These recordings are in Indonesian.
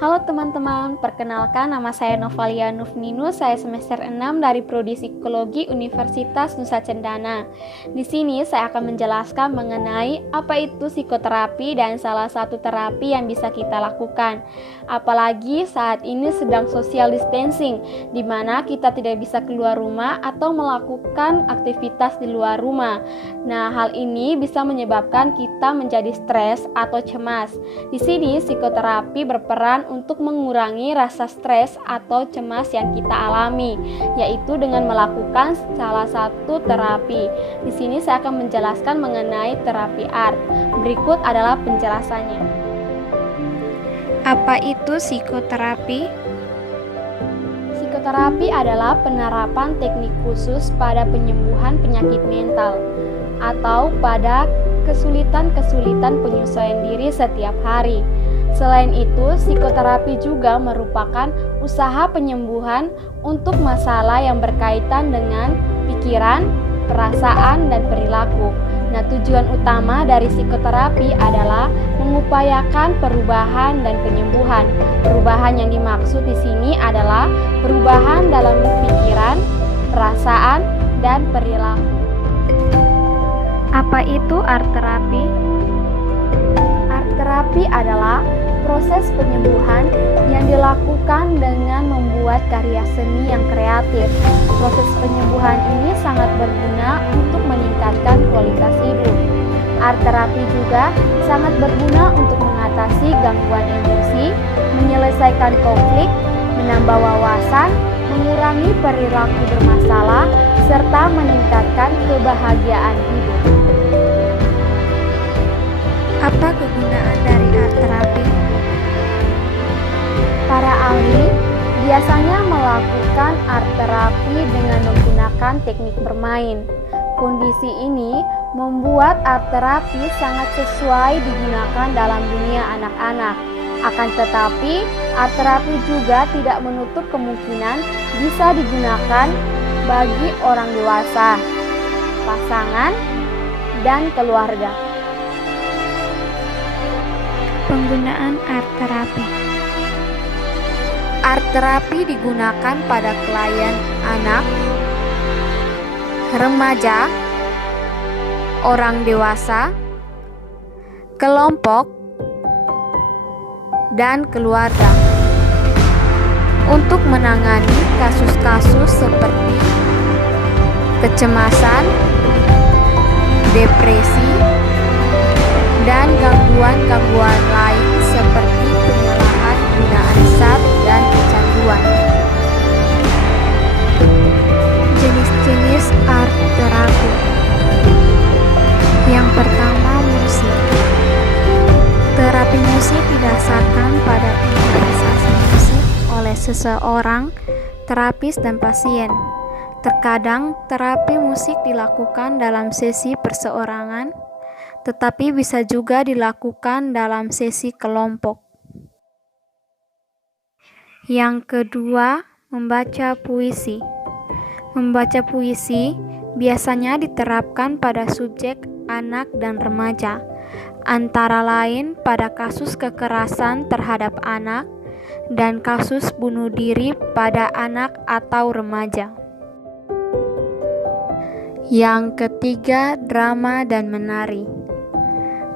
Halo teman-teman, perkenalkan nama saya Novalia Nufninus, saya semester 6 dari Prodi Psikologi Universitas Nusa Cendana. Di sini saya akan menjelaskan mengenai apa itu psikoterapi dan salah satu terapi yang bisa kita lakukan. Apalagi saat ini sedang social distancing, di mana kita tidak bisa keluar rumah atau melakukan aktivitas di luar rumah. Nah, hal ini bisa menyebabkan kita menjadi stres atau cemas. Di sini psikoterapi berperan untuk mengurangi rasa stres atau cemas yang kita alami, yaitu dengan melakukan salah satu terapi. Di sini saya akan menjelaskan mengenai terapi art. Berikut adalah penjelasannya. Apa itu psikoterapi? Psikoterapi adalah penerapan teknik khusus pada penyembuhan penyakit mental atau pada kesulitan-kesulitan penyesuaian diri setiap hari. Selain itu, psikoterapi juga merupakan usaha penyembuhan untuk masalah yang berkaitan dengan pikiran, perasaan, dan perilaku. Nah, tujuan utama dari psikoterapi adalah mengupayakan perubahan dan penyembuhan. Perubahan yang dimaksud di sini adalah perubahan dalam pikiran, perasaan, dan perilaku. Apa itu art terapi? Art terapi adalah proses penyembuhan yang dilakukan dengan membuat karya seni yang kreatif. Proses penyembuhan ini sangat berguna untuk meningkatkan kualitas hidup. Art terapi juga sangat berguna untuk mengatasi gangguan emosi, menyelesaikan konflik, menambah wawasan, mengurangi perilaku bermasalah, serta meningkatkan kebahagiaan hidup. Apa kegunaan dari art terapi? Para ahli biasanya melakukan art terapi dengan menggunakan teknik bermain. Kondisi ini membuat art terapi sangat sesuai digunakan dalam dunia anak-anak. Akan tetapi, art terapi juga tidak menutup kemungkinan bisa digunakan bagi orang dewasa, pasangan, dan keluarga. Penggunaan art terapi. Art terapi digunakan pada klien anak, remaja, orang dewasa, kelompok, dan keluarga untuk menangani kasus-kasus seperti kecemasan, depresi, dan gangguan-gangguan lain seperti penyalahgunaan zat dan kecanduan. Jenis-jenis art terapi. Yang pertama, musik. Terapi musik didasarkan pada improvisasi musik oleh seseorang, terapis, dan pasien. Terkadang terapi musik dilakukan dalam sesi perseorangan, tetapi bisa juga dilakukan dalam sesi kelompok. Yang kedua, membaca puisi. Membaca puisi biasanya diterapkan pada subjek anak dan remaja, antara lain pada kasus kekerasan terhadap anak dan kasus bunuh diri pada anak atau remaja. Yang ketiga, drama dan menari.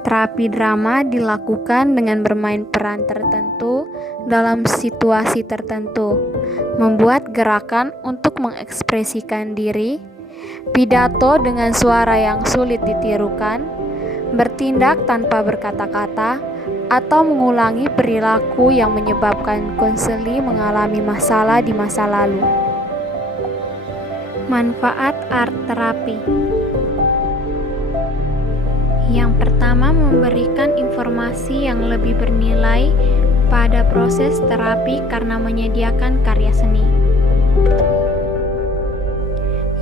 Terapi drama dilakukan dengan bermain peran tertentu dalam situasi tertentu, membuat gerakan untuk mengekspresikan diri, pidato dengan suara yang sulit ditirukan, bertindak tanpa berkata-kata, atau mengulangi perilaku yang menyebabkan konseli mengalami masalah di masa lalu. Manfaat art terapi. Yang pertama, memberikan informasi yang lebih bernilai pada proses terapi karena menyediakan karya seni.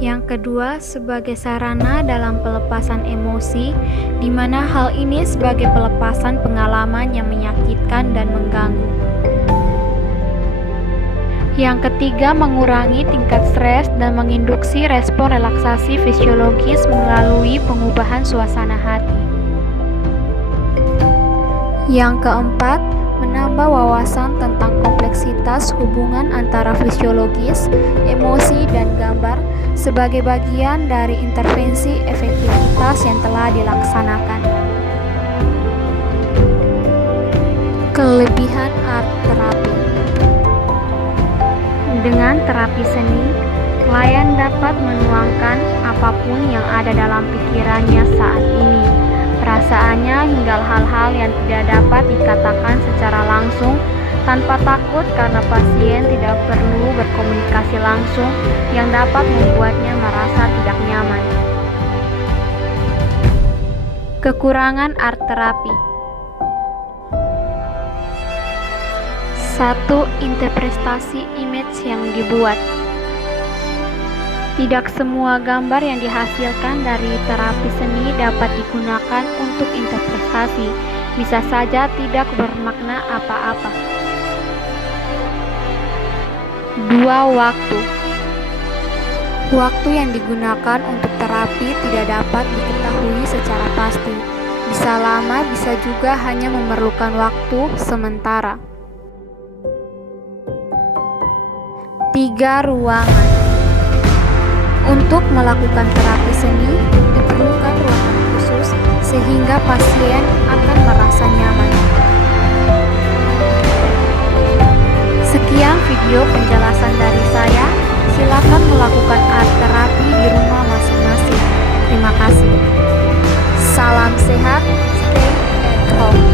Yang kedua, sebagai sarana dalam pelepasan emosi, di mana hal ini sebagai pelepasan pengalaman yang menyakitkan dan mengganggu. Yang ketiga, mengurangi tingkat stres dan menginduksi respon relaksasi fisiologis melalui pengubahan suasana hati. Yang keempat, menambah wawasan tentang kompleksitas hubungan antara fisiologis, emosi, dan gambar sebagai bagian dari intervensi efektivitas yang telah dilaksanakan. Kelebihan art terapi. Dengan terapi seni, klien dapat menuangkan apapun yang ada dalam pikirannya saat ini, perasaannya hingga hal-hal yang tidak dapat dikatakan secara langsung tanpa takut karena pasien tidak perlu berkomunikasi langsung yang dapat membuatnya merasa tidak nyaman. Kekurangan art terapi. 1. Interpretasi image yang dibuat. Tidak semua gambar yang dihasilkan dari terapi seni dapat digunakan untuk interpretasi, bisa saja tidak bermakna apa-apa. 2. Waktu. Waktu yang digunakan untuk terapi tidak dapat diketahui secara pasti. Bisa lama, bisa juga hanya memerlukan waktu sementara. 3. Ruangan. Untuk melakukan terapi seni, diperlukan ruangan khusus sehingga pasien akan merasa nyaman. Sekian video penjelasan dari saya. Silakan melakukan art terapi di rumah masing-masing. Terima kasih. Salam sehat, stay at home.